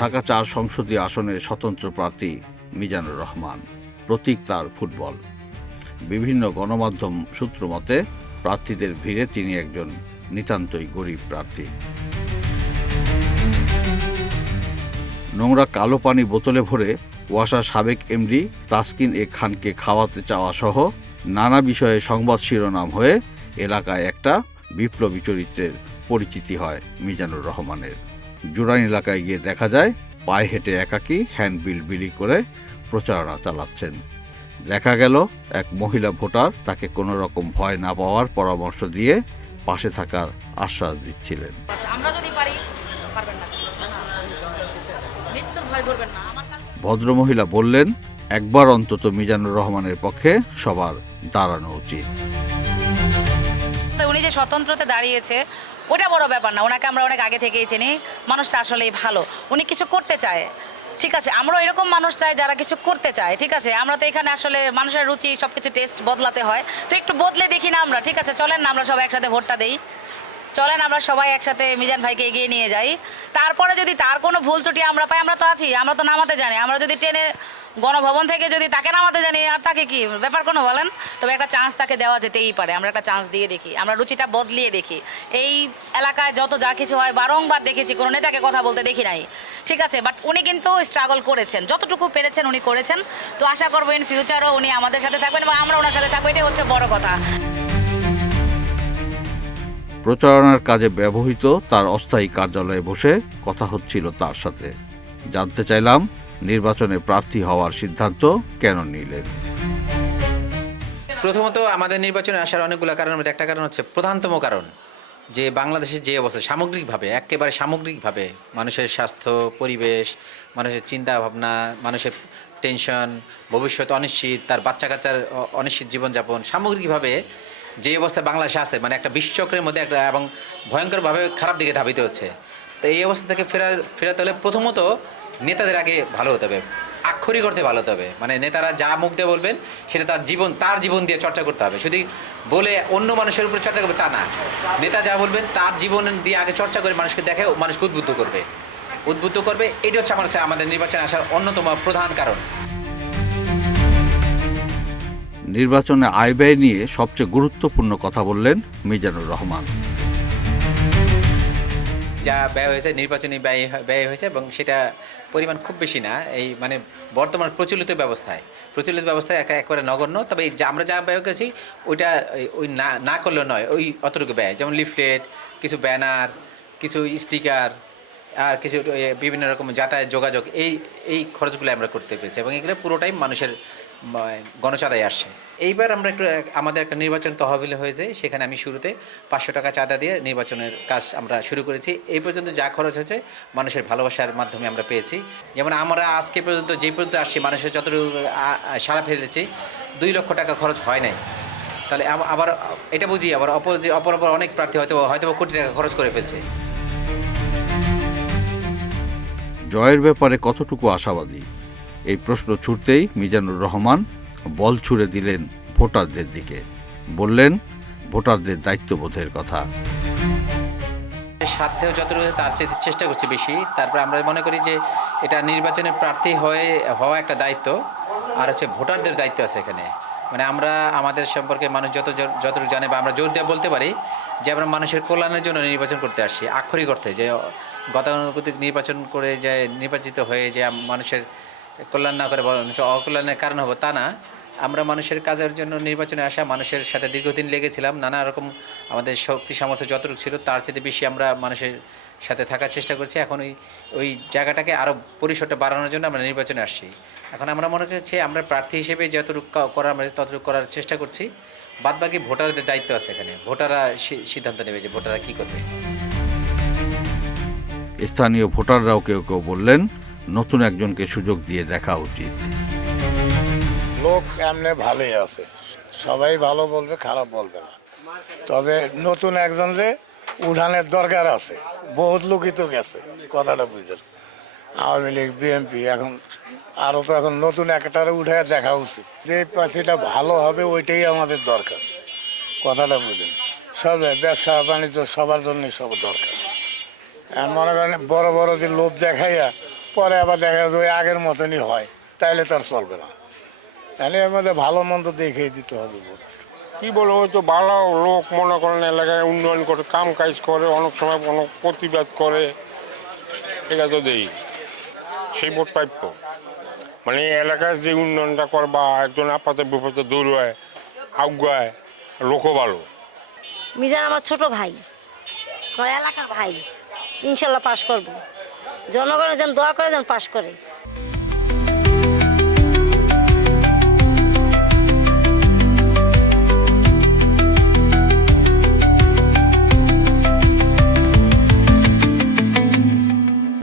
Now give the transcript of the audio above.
ঢাকা-৪ সংসদীয় আসনের স্বতন্ত্র প্রার্থী মিজানুর রহমান। প্রতীক তার ফুটবল। বিভিন্ন গণমাধ্যম সূত্র মতে প্রার্থীদের ভিড়ে তিনি একজন নিতান্তই গরিব প্রার্থী। নোংরা কালো পানি বোতলে ভরে ওয়াসার সাবেক এমডি তাসকিন খানকে খাওয়াতে চাওয়া সহ নানা বিষয়ে সংবাদ শিরোনাম হয়ে এলাকায় একটা বিপ্লবী চরিত্রের পরিচিতি হয় মিজানুর রহমানের। জুরাইন এলাকায় গিয়ে দেখা যায় পায়ে হেঁটে একাকী হ্যান্ডবিল বিলি করে প্রচারণা চালাচ্ছেন। দেখা গেল এক মহিলা ভোটার তাকে কোনো রকম ভয় না পাওয়ার পরামর্শ দিয়ে পাশে থাকার আশ্বাস দিচ্ছিলেন। ভদ্রমহিলা বললেন, একবার অন্তত মিজানুর রহমানের পক্ষে সবার দাঁড়ানো উচিত। উনি যে স্বতন্ত্রতে দাঁড়িয়েছে ওটা বড় ব্যাপার না, ওনাকে আমরা অনেক আগে থেকেই চিনি। মানুষটা আসলেই ভালো, উনি কিছু করতে চায়। ঠিক আছে, আমরাও এরকম মানুষ চাই যারা কিছু করতে চায়। ঠিক আছে, আমরা তো এখানে আসলে মানুষের রুচি সব কিছু টেস্ট বদলাতে হয়, তো একটু বদলে দেখি না আমরা। ঠিক আছে, চলেন না আমরা সবাই একসাথে ভোটটা দেই, চলেন আমরা সবাই একসাথে মিজান ভাইকে এগিয়ে নিয়ে যাই। তারপরে যদি তার কোনো ভুল ত্রুটি আমরা পাই, আমরা তো আছি, আমরা তো নামাতে জানি। আমরা যদি ট্রেনে গণভবন থেকে যদি তাকে নামাতে জানি, আর তাকে কি ব্যাপার কোনো বলেন? তবে একটা চান্স তাকে দেওয়া যেতেই পারে। আমরা একটা চান্স দিয়ে দেখি, আমরা রুচিটা বদলিয়ে দেখি। এই এলাকায় যত যা কিছু হয় বারংবার দেখেছি, কোনো নেতাকে কথা বলতে দেখি নাই। ঠিক আছে, বাট উনি কিন্তু স্ট্রাগল করেছেন, যতটুকু পেরেছেন উনি করেছেন। তো আশা করবো ইন ফিউচারও উনি আমাদের সাথে থাকবেন এবং আমরা ওনার সাথে থাকবো, এটাই হচ্ছে বড় কথা। প্রচারণার কাজে ব্যবহৃত তার অস্থায়ী কার্যালয়ে বসে কথা হচ্ছিল তার সাথে। জানতে চাইলাম নির্বাচনে প্রার্থী হওয়ার সিদ্ধান্ত কেন নিলেন। প্রথমত আমাদের নির্বাচনে আসার অনেকগুলো কারণের মধ্যে একটা কারণ হচ্ছে, প্রধানতম কারণ যে বাংলাদেশের যে অবস্থা সামগ্রিকভাবে, একেবারে সামগ্রিকভাবে মানুষের স্বাস্থ্য, পরিবেশ, মানুষের চিন্তা ভাবনা, মানুষের টেনশন, ভবিষ্যৎ অনিশ্চিত, তার বাচ্চা কাচ্চার অনিশ্চিত জীবনযাপন, সামগ্রিকভাবে যে অবস্থা বাংলাদেশে আছে, মানে একটা বিশ্বচক্রের মধ্যে একটা এবং ভয়ঙ্করভাবে খারাপ দিকে ধাবিত হচ্ছে। তো এই অবস্থা থেকে ফেরাতে হলে প্রথমত নেতাদের আগে ভালো হতে হবে, আক্ষরিক অর্থে ভালো হতে হবে। মানে নেতারা যা মুখ দিয়ে বলবেন সেটা তার জীবন দিয়ে চর্চা করতে হবে। শুধু বলে অন্য মানুষের উপরে চর্চা করবে তা না, নেতা যা বলবেন তার জীবন দিয়ে আগে চর্চা করে মানুষকে দেখে, মানুষকে উদ্বুদ্ধ করবে। এটা হচ্ছে আমাদের নির্বাচনে আসার অন্যতম প্রধান কারণ। নির্বাচনে আয় ব্যয় নিয়ে সবচেয়ে গুরুত্বপূর্ণ কথা বললেন মিজানুর রহমান। যা ব্যয় হয়েছে, নির্বাচনী ব্যয় হয়েছে এবং সেটা পরিমাণ খুব বেশি না। এই মানে বর্তমান প্রচলিত ব্যবস্থায় একেবারে নগণ্য। তবে আমরা যা ব্যয় করেছি ওইটা ওই না করলেও নয়, ওই অতটুকু ব্যয়। যেমন লিফলেট, কিছু ব্যানার, কিছু স্টিকার, আর কিছু বিভিন্ন রকম যাতায়াত যোগাযোগ, এই খরচগুলো আমরা করতে পেরেছি এবং এগুলো পুরোটাই মানুষের গণচাঁদায় আসছে। এইবার আমরা আমাদের একটা নির্বাচন তহবিল হয়েছে, সেখানে আমি শুরুতে 500 টাকা চাঁদা দিয়ে নির্বাচনের কাজ আমরা শুরু করেছি। এই পর্যন্ত যা খরচ হয়েছে মানুষের ভালোবাসার মাধ্যমে আমরা পেয়েছি। যেমন আমরা আজকে পর্যন্ত যে পর্যন্ত আসছি মানুষের যতটুকু সাড়া ফেলেছি, 2 লক্ষ টাকা খরচ হয় নাই। তাহলে আবার এটা বুঝি, আবার অপর অনেক প্রার্থী হয়তো কোটি টাকা খরচ করে ফেলছে। জয়ের ব্যাপারে কতটুকু আশাবাদী, এই প্রশ্ন ছুটতেই মিজানুর রহমান বল ছুড়ে দিলেন ভোটারদের দিকে। বললেন ভোটারদের দায়িত্ববোধের কথা। সাধ্যেও যতটুকু তার চেষ্টা করছি বেশি। তারপর আমরা মনে করি যে এটা নির্বাচনে প্রার্থী হওয়া একটা দায়িত্ব, আর হচ্ছে ভোটারদের দায়িত্ব আছে এখানে। মানে আমরা আমাদের সম্পর্কে মানুষ যতটুকু জানে বা আমরা জোর দিয়ে বলতে পারি যে আমরা মানুষের কল্যাণের জন্য নির্বাচন করতে আসছি, আক্ষরিক অর্থে। যে গতানুগতিক নির্বাচন করে যে নির্বাচিত হয়ে যে মানুষের কল্যাণ না করে বরং অকল্যাণের কারণ হবো তা না। আমরা মানুষের কাজের জন্য নির্বাচনে আসা, মানুষের সাথে দীর্ঘদিন লেগেছিলাম, নানা রকম আমাদের শক্তি সামর্থ্য যতটুকু ছিল তার চেয়ে বেশি আমরা মানুষের সাথে থাকার চেষ্টা করছি। এখন ওই জায়গাটাকে আরও পরিসরটা বাড়ানোর জন্য আমরা নির্বাচনে আসছি। এখন আমরা মনে করছি আমরা প্রার্থী হিসেবে যতটুকু করার ততটুকু করার চেষ্টা করছি। বাদবাকি ভোটারদের দায়িত্ব আছে এখানে, ভোটাররা সিদ্ধান্ত নেবে যে ভোটাররা কী করবে। স্থানীয় ভোটাররাও কেউ বললেন নতুন একজনকে সুযোগ দিয়ে দেখা উচিত। লোক এমনি ভালোই আছে, সবাই ভালো বলবে, খারাপ বলবে না। তবে নতুন একজনকে উঠানের দরকার আছে, বহুত লোকই তো গেছে, কথাটা বুঝলেন। আওয়ামী লীগ, বিএনপি, এখন নতুন একটারে উঠে দেখা উচিত। যে প্রার্থীটা ভালো হবে ওইটাই আমাদের দরকার, কথাটা বুঝলেন। সব ব্যবসা বাণিজ্য সবার জন্যই সব দরকার। আর মনে করেন বড় বড় যে লোভ দেখাইয়া পরে আবার দেখা যায় ওই আগের মতনই হয়, তাইলে তো আর চলবে না। তাহলে এর মধ্যে ভালো মন্দ দেখে দিতে হবে ভোট। কি বলবো, ওই তো ভালো লোক মনে করেন এলাকায় উন্নয়ন করে, কাম কাজ করে, অনেক সময় কোনো প্রতিবাদ করে, এটা তো দেই, সেই ভোট প্রাপ্য। মানে এই এলাকার যে উন্নয়নটা করবা, একজন আপাতত বিপদে দৌড়ায় আগুয়ায়, লোকও ভালো। মিজান আমার ছোট ভাই, আমার এলাকার ভাই, ইনশাল্লাহ পাশ করব। জনগণের যেন দোয়া করে যেন পাশ করে।